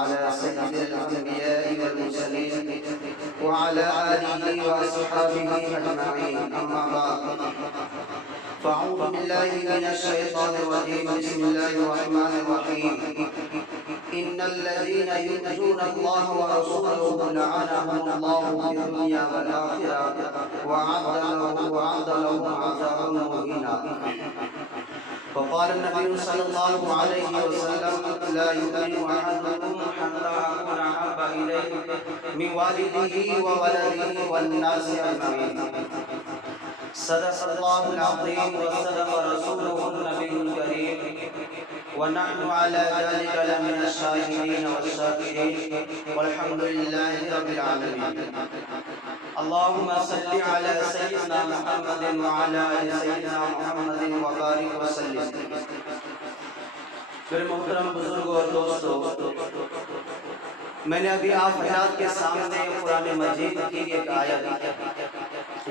على سيد الأنبياء والمرسلين وعلى آله وأصحابه أجمعين، أما بعد، فأعوذ بالله من الشيطان الرجيم. بسم الله الرحمن الرحيم. إن الذين يؤذون الله ورسوله لعنهم الله في الدنيا والآخرة وأعد لهم عذابا مهينا. وقال النبي صلى الله عليه وسلم: لا يؤمن أحدكم حتى أكون أحب إليه من والده وولده والناس أجمعين. صدق الله العظيم وصدق رسوله النبي الكريم، ونحن على ذلك لمن الشاهدين والشاكرين، والحمد لله رب العالمين. اللهم صل على سيدنا محمد وعلى آل سيدنا محمد وبارك وسلم. میرے محترم بزرگوں اور دوستوں، میں نے ابھی آپ حضرات کے سامنے قرآن مجید کی ایک آیت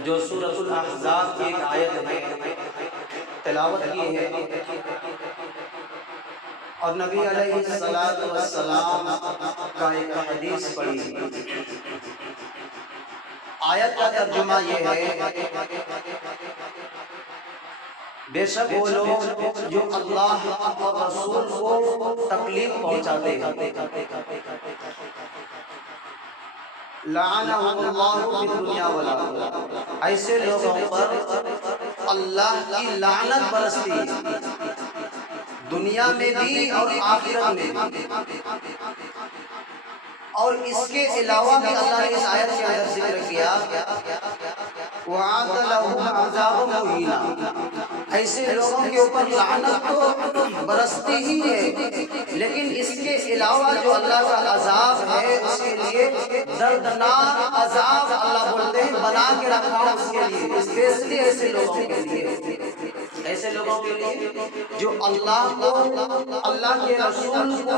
جو سورۃ الاحزاب کی ایک آیت ہے تلاوت کی ہے، اور نبی علیہ السلام کا ایک حدیث پڑھی ہے. آیت کا ترجمہ یہ ہے: بے شک وہ لوگ جو اللہ اور رسول کو تکلیف پہنچاتے ہیں، لعنہم اللہ فی الدنیا والآخرہ، ایسے لوگوں پر اللہ کی لعنت برستی ہے، دنیا میں بھی اور آخرت میں بھی. اور اس کے علاوہ بھی اللہ نے اس آیت کے اندر ذکر کیا: وَعَدَ لَهُمْ عَذَابٌ مُهِينًا، ایسے لوگوں کے اوپر لعنت تو برستی ہی ہے، لیکن اس کے علاوہ جو اللہ کا عذاب ہے اس کے لیے دردناک عذاب اللہ بولتے ہیں بنا کے رکھا اس کے لیے، اسپیشلی ایسے لوگوں کے لیے، ایسے لوگوں کے لیے جو اللہ کو، اللہ کے رسول کو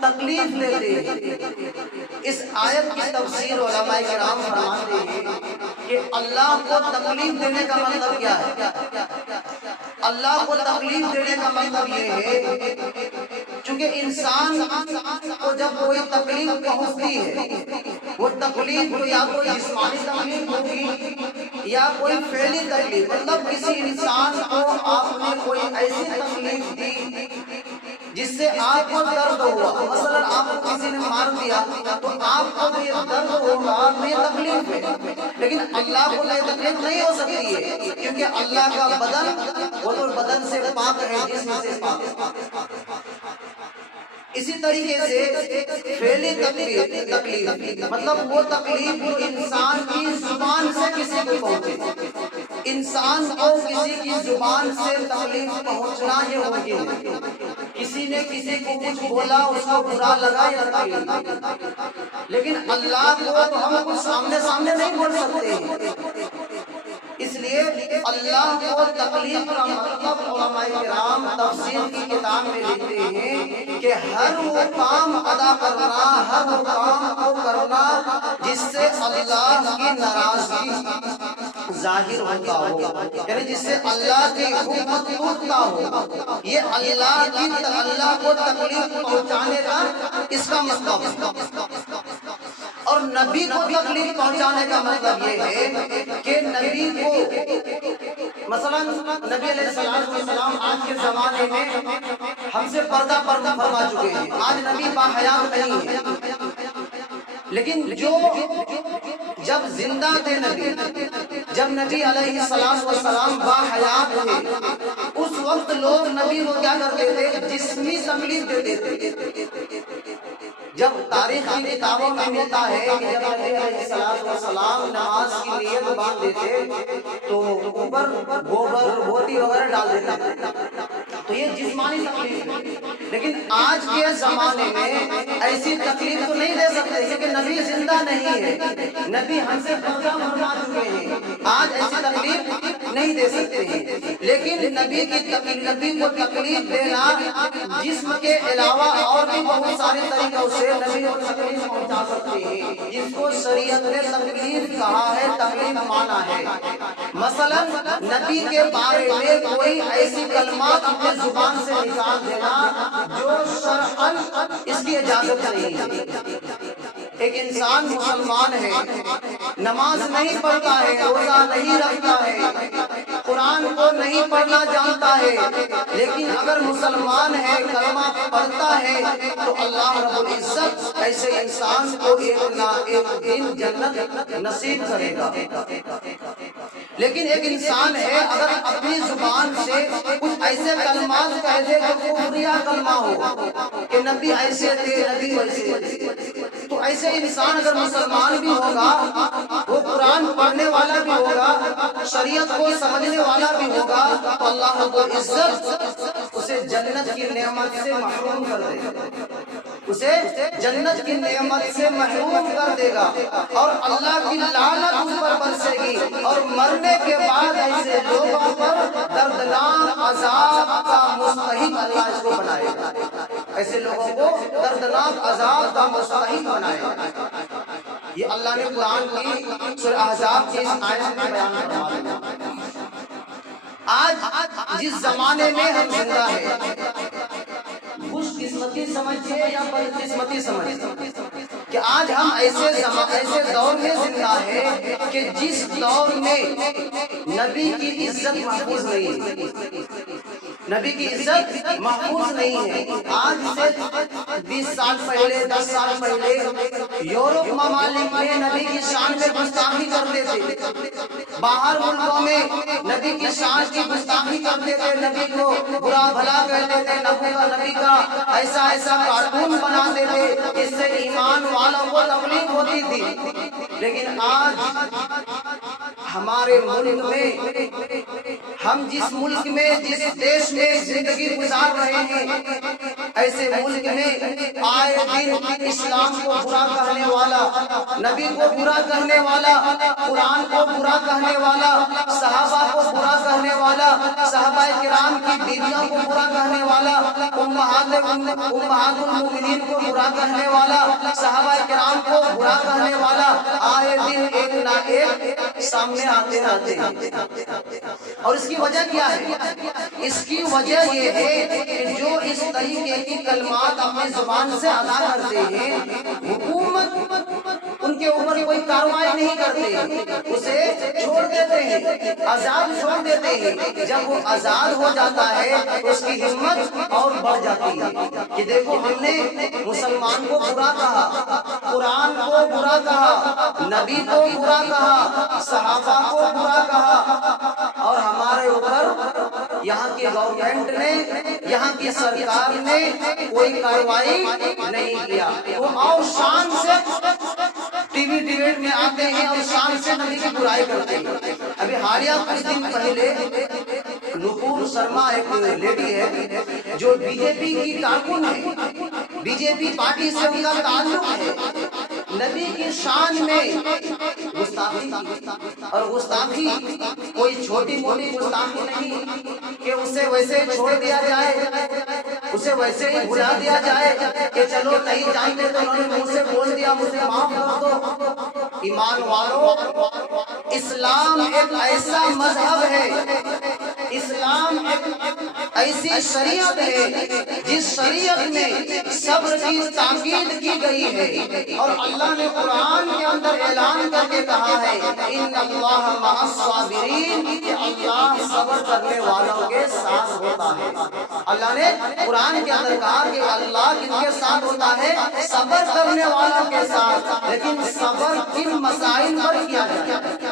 تکلیف دیتے ہیں. اس آیت کی تفسیر علماء کرام فرماتے ہیں کہ اللہ کو تکلیف دینے کا مطلب کیا ہے؟ اللہ کو تکلیف دینے کا مطلب یہ ہے چونکہ انسان کو جب کوئی تکلیف پہنچتی ہے، وہ تکلیف تو یا کوئی جسمانی تکلیف ہوگی یا کوئی فعلی تکلیف، مطلب کسی انسان کو آپ نے کوئی ایسی تکلیف دی جس سے آپ کو درد ہوا. مثلا آپ کو کسی نے مار دیا تو آپ کو تو یہ درد ہوگا، تو یہ تکلیف ہے، لیکن اللہ کو یہ تکلیف نہیں ہو سکتی ہے کیونکہ اللہ کا بدن وہ تو بدن سے پاک ہے، جسم سے پاک ہے. اسی طریقے سے فعلی تکلیف مطلب وہ تکلیف جو انسان کی زبان سے کسی کو پہنچے. انسان کو کسی کی زبان سے تکلیف پہنچنا یہ ممکن ہے. کسی نے کسی کو کچھ بولا، اس کو برا لگا یا تکلیف، لیکن اللہ کو تو ہم کچھ سامنے نہیں بول سکتے ہیں. اس لیے اللہ کو تکلیف کا مطلب علماء کرام تفسیر کی کتاب میں لکھتے ہیں کہ ہر وہ کام ادا کرنا، ہر وہ کام کو کرنا جس سے اللہ کی ناراضگی ظاہر ہوتا ہو، یعنی جس سے اللہ کی حکمت ٹوٹتا ہو، یہ اللہ کو تکلیف پہنچانے کا اس کا مطلب. اور نبی کو تکلیف پہنچانے کا مطلب یہ ہے کہ نبی کو، مثلا نبی علیہ السلام آج کے زمانے میں ہم سے پردہ فرما چکے ہیں، آج نبی باحیات نہیں ہے، لیکن جو جب زندہ تھے نبی، جب نبی علیہ السلام باحیات تھے، اس وقت لوگ نبی کو کیا کرتے تھے؟ جسمی تکلیف دیتے تھے. جب تاریخ کی کتابوں میں ملتا ہے کہ جب نبی علیہ السلام نماز کی نیت باندھ دیتے تو اوپر گوبر بوٹی وغیرہ ڈال دیتے، تو یہ جسمانی تکلیف ہے. لیکن آج کے زمانے میں ایسی تکلیف تو نہیں دے سکتے کیونکہ نبی زندہ نہیں ہے، نبی ہم سے پردہ فرما چکے ہیں، آج ایسی تکلیف نہیں نہیں دے سکتے ہیں، لیکن نبی کو تکلیف دینا جسم کے علاوہ اور بھی بہت سارے طریقوں سے نبی کو تکلیف پہنچا سکتے ہیں، جس کو شریعت نے تکلیف کہا ہے، تکلیف مانا ہے۔ مثلا نبی کے بارے میں کوئی ایسی کلمات اپنے زبان سے نکال دینا جو شرعاً اس کی اجازت نہیں ہے۔ ایک انسان مسلمان ہے، نماز نہیں پڑھتا ہے، روزہ نہیں رکھتا ہے، قرآن کو نہیں پڑھنا جانتا ہے، لیکن اگر مسلمان ہے، کلمہ پڑھتا ہے، تو اللہ رب العزت ایسے انسان کو ایک نہ ایک دن جنت نصیب کرے گا۔ لیکن ایک انسان ہے، اگر اپنی زبان سے کچھ ایسے کلمات کہہ دے جو کفریہ کلمہ ہو کہ نبی ایسے تھے، نبی ویسے تھے، تو ایسے انسان اگر مسلمان بھی ہوگا، وہ قرآن پڑھنے والا بھی ہوگا، شریعت کو سمجھنے والا بھی ہوگا، تو اللہ رب العزت اسے جنت کی نعمت سے محروم کر دے گا، اسے جنت کی نعمت سے محروم کر دے گا، اور اللہ کی لعنت اس پر برسے گی، اور مرنے کے بعد ایسے لوگوں پر دردناک عذاب کا مستحق اللہ اس کو بنائے گا، ایسے لوگوں کو دردناک عذاب کا مستحق بنائے گا۔ یہ اللہ نے قرآن کی سورہ احزاب کی اس آیت میں بیان فرمایا۔ آج جس زمانے میں ہم زندہ ہیں، خوش قسمتی سمجھے یا بدقسمتی سمجھے کہ آج ہم ایسے دور میں زندہ ہیں کہ جس دور میں نبی کی عزت محفوظ نہیں ہے، نبی کی عزت محفوظ نہیں ہے۔ آج سے 20 سال پہلے، 10 سال پہلے یورپ ممالک میں نبی کی شان میں گستاخی کرتے تھے، باہر ملکوں میں نبی کی شان کی گستاخی کرتے تھے، نبی کو برا بھلا کہتے تھے، نبی کا ایسا کارٹون بناتے تھے جس سے ایمان والوں کو تکلیف ہوتی تھی۔ لیکن آج ہمارے ملک میں، ہم جس ملک میں، جس دیش میں زندگی گزار رہے ہیں، ایسے ملک میں آئے دن اسلام کو برا کہنے والا، نبی کو برا کہنے والا، قرآن کو برا کہنے والا، صحابہ کو برا کہنے والا، صحابہ کرام کی بیویوں کو برا کہنے والا، امہات المؤمنین کو برا کہنے والا، صحابہ کرام کو برا کہنے والا آئے دن ایک نہ ایک سامنے آتے رہتے ہیں۔ اور اس کی وجہ کیا ہے؟ اس کی وجہ یہ ہے کہ جو اس طریقے کی کلمات اپنی زبان سے ادا کرتے ہیں، حکومت ان کے اوپر کوئی کارروائی نہیں کرتے، اسے چھوڑ دیتے ہیں، آزاد چھوڑ دیتے ہیں۔ جب وہ آزاد ہو جاتا ہے تو اس کی ہمت اور بڑھ جاتی ہے کہ دیکھو ہم نے مسلمان کو برا کہا، قرآن کو برا کہا، نبی کو برا کہا، صحابہ کو برا کہا، اور ہمارے اوپر یہاں کی گورنمنٹ نے، یہاں کی سرکار نے کوئی کارروائی نہیں کیا۔ وہ اور شان سے ٹی وی ڈیبیٹ میں آتے ہیں اور شان سے نبی کی برائی کرتے ہیں۔ ابھی حالیہ کچھ دن پہلے نپور شرما ایک لیڈی ہے جو بی جے پی کی کارکن ہے، بی جے پی پارٹی سے ان کا تعلق ہے، نبی کی شان میں گستاخی کی، اور گستاخی کوئی چھوٹی موٹی گستاخی نہیں کہ اسے ویسے چھوڑ دیا جائے، اسے ویسے ہی بھلا دیا جائے کہ چلو نہیں جانتے تو انہوں نے منہ سے بول دیا مجھے معاف کر دو۔ ایمان والو، اسلام ایک ایسا مذہب ہے، اسلام ایک ایسی شریعت ہے جس شریعت میں صبر کی تاکید کی گئی ہے، اور اللہ نے قرآن کے اندر اعلان کر کے کہا ہے ان اللہ مع الصابرین، کہ اللہ صبر کرنے والوں کے ساتھ ہوتا ہے۔ اللہ نے قرآن کے اندر کہا کہ اللہ کن کے ساتھ ہوتا ہے؟ صبر کرنے والوں کے ساتھ۔ لیکن صبر کن مسائل پر کیا جائے،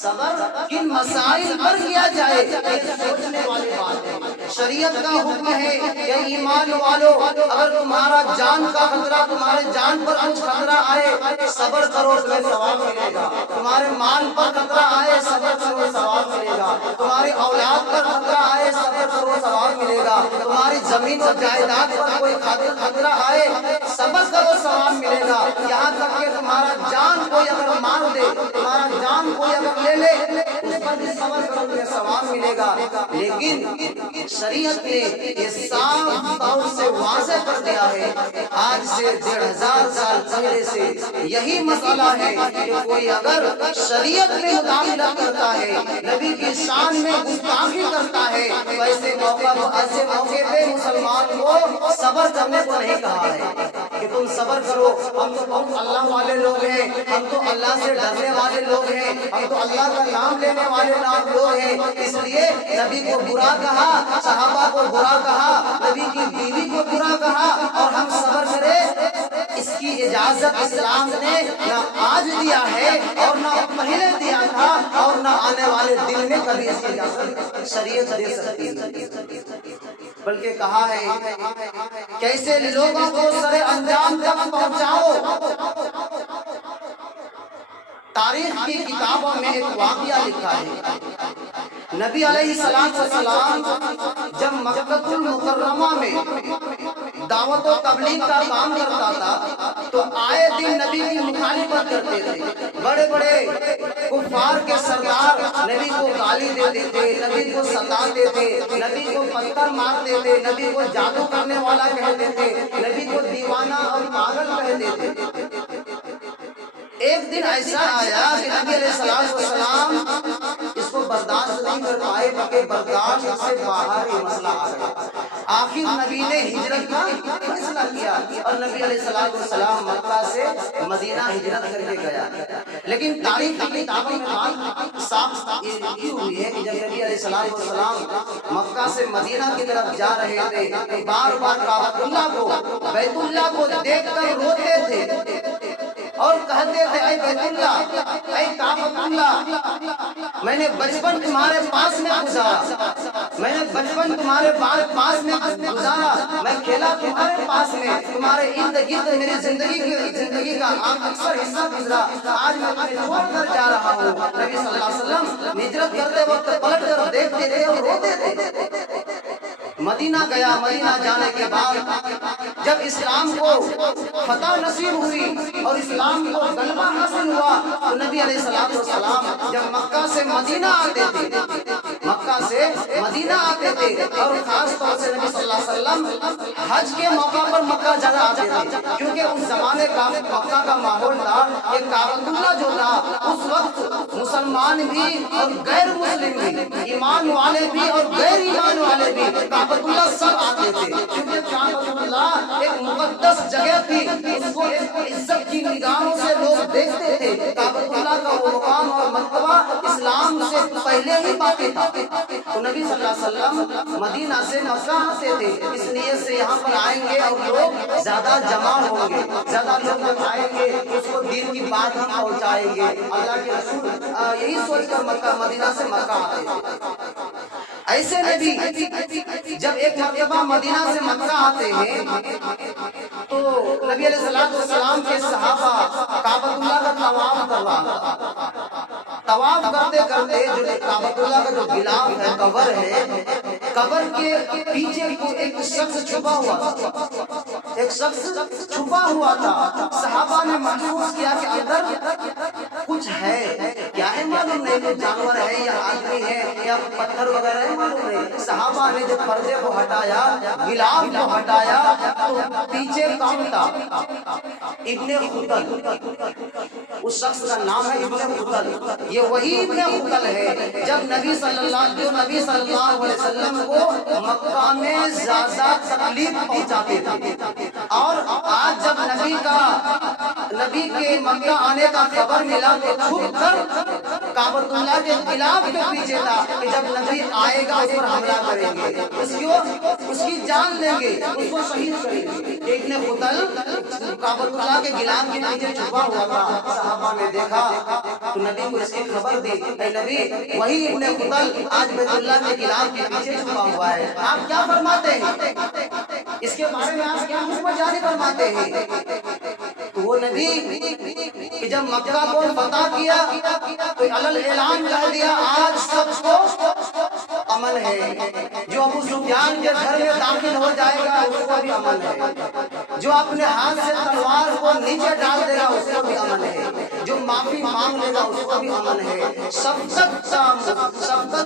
صبر کن مسائل پر کیا جائے، یہ سوچنے والی بات ہے۔ شریعت کا حکم ہے کہ ایمان والو، اگر تمہارا جان کا خطرہ، تمہارے جان پر کچھ خطرہ آئے صبر کرو، تمہیں ثواب ملے گا۔ تمہارے مال پر خطرہ آئے صبر کرو، ثواب ملے گا۔ تمہاری اولاد پر خطرہ آئے صبر کرو، ثواب ملے گا۔ تمہاری زمین و جائیداد پر کوئی خطرہ آئے صبر کرو، ثواب ملے گا۔ یہاں تک کہ تمہارا جان کوئی اگر مار دے، تمہارا جان کوئی اگر لے لے، اس پر بھی صبر کرو تمہیں ثواب ملے گا، لیکن شریعت نے یہ صاف طور سے واضح کر دیا ہے، آج سے 1500 سال پہلے سے یہی مسئلہ ہے کہ کوئی اگر شریعت میں مداخلت کرتا ہے، نبی کی شان میں گستاخی کرتا ہے، تو ایسے موقع پہ مسلمان کو صبر کرنے کو نہیں کہا ہے کہ تم صبر کرو، ہم تو بہت اللہ والے لوگ ہیں، ہم تو اللہ سے ڈرنے والے لوگ ہیں، ہم تو اللہ کا نام لینے والے لوگ ہیں، اس لیے نبی کو برا کہا، صحابہ کو برا کہا، نبی کی بیوی کو برا کہا اور ہم صبر کریں، اس کی اجازت اسلام نے نہ آج دیا ہے اور نہ پہلے دیا تھا اور نہ آنے والے دن میں کبھی اس کی اجازت شریعت دے سکتی ہے، بلکہ کہا ہے کیسے لوگوں کو سر انجام تک پہنچاؤ۔ تاریخ کی کتابوں میں ایک واقعہ لکھا ہے، نبی علیہ السلام جب مکہ المکرمہ میں دعوت و تبلیغ کا کام کرتا تھا تو آئے دن نبی کی مخالفت کرتے تھے، بڑے بڑے کفار کے سردار نبی کو گالی دیتے تھے، نبی کو ستاتے تھے، نبی کو پتھر مارتے تھے، نبی کو جادو کرنے والا کہتے تھے، نبی کو دیوانہ اور پاگل کہتے تھے۔ ایک دن ایسا آیا کہ نبی علیہ السلام اس کو برداشت نہیں کر پائے، بلکہ برداشت سے باہر یہ مسئلہ آ گیا۔ آخر نبی نے ہجرت کا فیصلہ کیا اور نبی علیہ السلام مکہ سے مدینہ ہجرت کر کے گیا، لیکن تاریخ کی کتابوں میں بات صاف لکھی ہوئی ہے کہ جب نبی علیہ السلام مکہ سے مدینہ کی طرف جا رہے تھے، بار بار کعبۃ اللہ کو، بیت اللہ کو دیکھ کر روتے تھے اور کہتے تھے اے بیت اللہ، اے کعبۃ اللہ، میں نے بچپن تمہارے پاس میں گزارا، میں نے بچپن تمہارے پاس میں گزارا، میں کھیلا تمہارے پاس میں، تمہارے ارد گرد میری زندگی کا اکثر حصہ گزرا، آج میں تمہیں چھوڑ کر جا رہا ہوں۔ نبی صلی اللہ علیہ وسلم ہجرت کرتے وقت پلٹ کر دیکھتے تھے اور روتے تھے۔ مدینہ گیا، مدینہ جانے کے بعد جب اسلام کو فتح نصیب ہوئی اور اسلام کو غلبہ حاصل ہوا تو نبی علیہ السلام جب مکہ سے مدینہ آتے تھے، مکہ سے مدینہ آتے تھے اور خاص طور سے نبی صلی اللہ علیہ وسلم حج کے موقع پر مکہ جانا آتے تھے، کیونکہ اس زمانے کا مکہ کا ماحول تھا کہ کعبۃ اللہ جو تھا اس وقت مسلمان بھی اور غیر مسلم بھی، ایمان والے بھی اور غیر ایمان والے بھی کعبۃ اللہ سب آتے تھے، کیونکہ کعبۃ اللہ ایک مقدس جگہ تھی، اس کو ایک عزت کی نگاہوں سے لوگ دیکھتے تھے۔ کعبۃ اللہ کا وہ مقام اور مرتبہ اسلام سے پہلے ہی باقی تھا، تو نبی صلی اللہ علیہ وسلم مدینہ سے مکہ آتے تھے، اس نیت سے یہاں پر آئیں گے اور لوگ زیادہ جمع ہوں گے، زیادہ لوگ جب آئیں گے اس کو دین کی بات ہم پہنچائیں گے۔ اللہ کے رسول یہی سوچ کر مدینہ سے مکہ آتے تھے۔ ایسے نبی جب ایک مرتبہ مدینہ سے مکہ آتے ہیں تو نبی علیہ السلام کے صحابہ کعبۃ اللہ کا طواف کروا، طواف کرتے کرتے جو کعبۃ اللہ کا جو غلاف ہے، قبر ہے، قبر کے پیچھے ایک شخص چھپا ہوا تھا، ایک شخص چھپا ہوا تھا۔ صحابہ نے محسوس کیا کہ اندر کچھ ہے، کیا ہے معلوم نہیں، کوئی جانور ہے یا آدمی ہے یا پتھر وغیرہ ہے معلوم نہیں۔ صحابہ نے جب پردے کو ہٹایا، غلاف کو ہٹایا تو پیچھے کون تھا؟ ابن خطل، اس شخص کا نام ہے ابن خطل، یہ وہی ابن خطل ہے جو نبی صلی اللہ علیہ وسلم کو مکہ میں زیادہ تکلیف پہنچاتے تھے، اور آج جب نبی کے مکہ آنے کا خبر ملا تو چھپ کر کعبۃ اللہ کے غلاف کے پیچھے تھا کہ جب نبی آئے گا اس پر حملہ کریں گے، اس کی جان لیں گے، اس کو شہید کریں گے۔ ابن خطل کعبۃ اللہ کے غلاف کے پیچھے چھپا ہوا تھا، صحابہ نے دیکھا تو نبی کو اس کی خبر دی، اے نبی وہی ابن خطل آج بیت اللہ کے غلاف کے پیچھے چھپا ہوا ہے، آپ کیا فرماتے ہیں؟ اس کے بارے میں آپ کیا حکم جاری فرماتے ہیں؟ تو وہ نبی کہ جب مکہ کو فتح کیا تو علل اعلان کہہ دیا آج سب کو امن ہے، جو ابو سفیان کے گھر میں داخل ہو جائے گا اس کو بھی امن ہے، جو اپنے ہاتھ سے تلوار کو نیچے ڈال دے گا اس کو بھی امن ہے، جو معافی مانگ لے گا اس کو بھی امن ہے۔ شفقت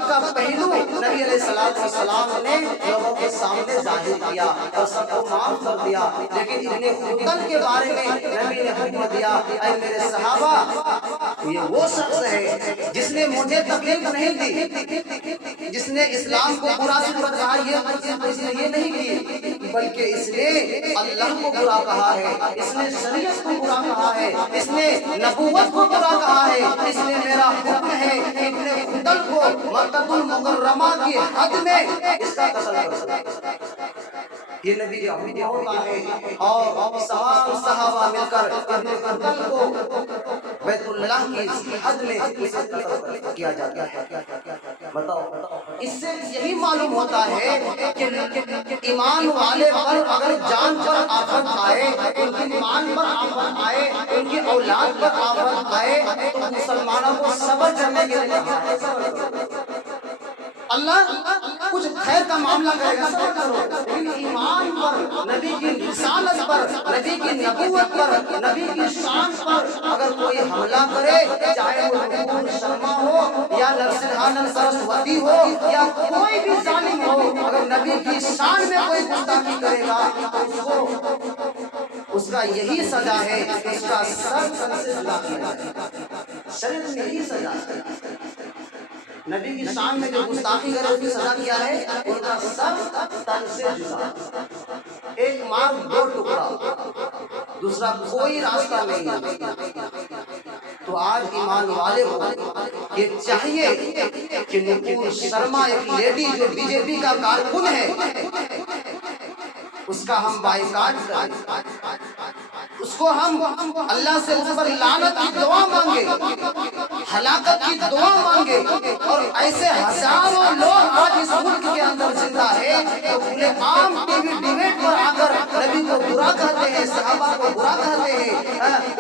کا پہلو نبی علیہ السلام نے لوگوں کے سامنے ظاہر کیا اور سب کو معاف کر دیا، لیکن ابن خطل کے بارے میں نبی نے حکم دیا، اے میرے صحابہ، یہ وہ شخص ہے جس نے مجھے تکلیف نہیں دی، جس نے اسلام کو برا سے برا کہا، یہ نہیں کی، بلکہ اس نے اللہ کو برا کہا ہے، اس نے شریعت کو برا کہا ہے، اس نے نبوت کو برا کہا ہے، اس نے میرا حکم ہے کہ ابن خطل کو مکۃ المکرمہ کی حد میں اس کا قتل کر۔ یہ نبی کا حکم ہوتا ہے، اور تمام صحابہ مل کر ابن خطل کو بیت اللہ کی حد میں قتل کیا جاتا ہے۔ بتاؤ، اس سے یہی معلوم ہوتا ہے کہ ایمان والے پر اگر جان پر آفت آئے، ان کی مال پر آفت آئے، ان کی اولاد پر آفت آئے، تو مسلمانوں کو صبر کرنے کے لیے کہا ہے۔ اللہ کچھ خیر کا معاملہ کرے گا، صبر کرو، لیکن ایمان پر، نبی کی رسالت پر، نبی کی نبوت پر، نبی کی شان پر اگر کوئی حملہ کرے، چاہے وہ نور شرما ہو یا نرسنہانند سرسوتی ہو یا کوئی بھی ظالم ہو، اگر نبی کی شان میں کوئی گستاخی کرے گا تو اس کا یہی سزا ہے، اس کا سر سے جدا کیا جائے گا۔ شریعت میں یہی سزا ہے، نبی کی شان میں جو گستاخی کرے اس کی سزا کیا ہے، ان کا سر تن سے جدا، ایک مار دو ٹکڑا، دوسرا کوئی راستہ نہیں ہے۔ تو آج ایمان والے کو یہ چاہیے کہ نپور شرما ایک لیڈی جو بی جے پی کا کارکن ہے، اس کا ہم بائیکاٹ کریں، اس کو ہم اللہ سے اس پر لعنت کی دعا مانگے، ہلاکت کی دعا مانگے، اور ایسے ہزاروں لوگ آج اس ملک کے اندر زندہ ہے جو کھلے عام ٹی وی ڈیبیٹ پر آ کر نبی کو برا کہتے ہیں، صحابہ کو برا کہتے ہیں،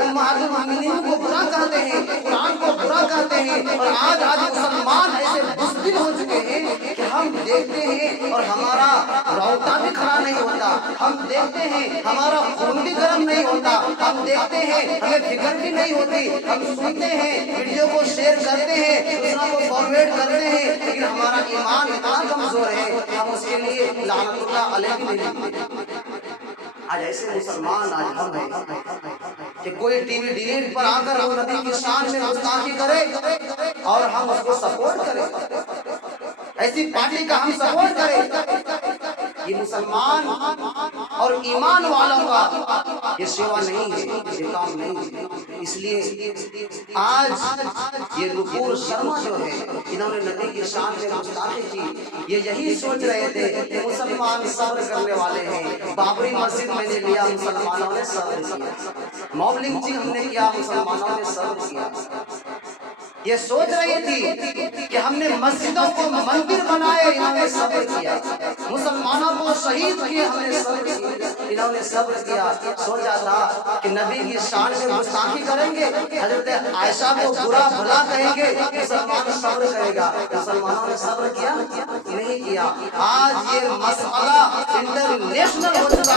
امہات المؤمنین کو برا کہتے ہیں، قرآن کو برا کہتے ہیں، اور آج مسلمان ایسے بزدل ہو چکے ہیں کہ ہم دیکھتے ہیں اور ہمارا روتا بھی کھڑا نہیں ہوتا، ہم دیکھتے ہیں ہمارا خون بھی گرم نہیں ہوتا، ہم دیکھتے ہیں ہمیں فکر بھی نہیں ہوتی، ہم سنتے ہیں، ویڈیو کو شیئر کرتے ہیں، دوسروں کو فارورڈ کرتے ہیں، لیکن ہمارا ایمان اتنا کمزور ہے ہم اس کے لیے لعنت اللہ علیہ بھی نہیں دیتے۔ آج ایسے مسلمان آج ہم ہیں کہ کوئی ٹی وی ڈیلیٹ پر آ کر وہ نبی کی شان میں گستاخی کرے اور ہم اس کو سپورٹ کریں، ایسی پارٹی کا ہم سپورٹ کریں۔ یہ مسلمان اور ایمان والوں کا یہ سیوا نہیں ہے، یہ کام نہیں ہے۔ اس لیے آج یہ نپور شرما جو ہے، انہوں نے نبی کی شان میں گستاخی کی، یہ یہی سوچ رہے تھے کہ مسلمان صبر کرنے والے ہیں، بابری مسجد میں نے لیا، مسلمانوں نے صبر کیا، موب لنچنگ ہم نے کیا، مسلمانوں نے صبر کیا۔ یہ سوچ رہی تھی کہ ہم نے مسجدوں کو مندر بنائے، انہوں نے صبر کیا، مسلمانوں کو شہید کیے، ہم نے صبر کیا، انہوں نے صبر کیا۔ سوچا تھا کہ نبی کی شان میں گستاخی کریں گے، حضرت عائشہ کو برا بھلا کہیں گے، مسلمان صبر کرے گا، مسلمانوں نے صبر کیا نہیں کیا۔ آج یہ مسئلہ انٹرنیشنل ہو چکا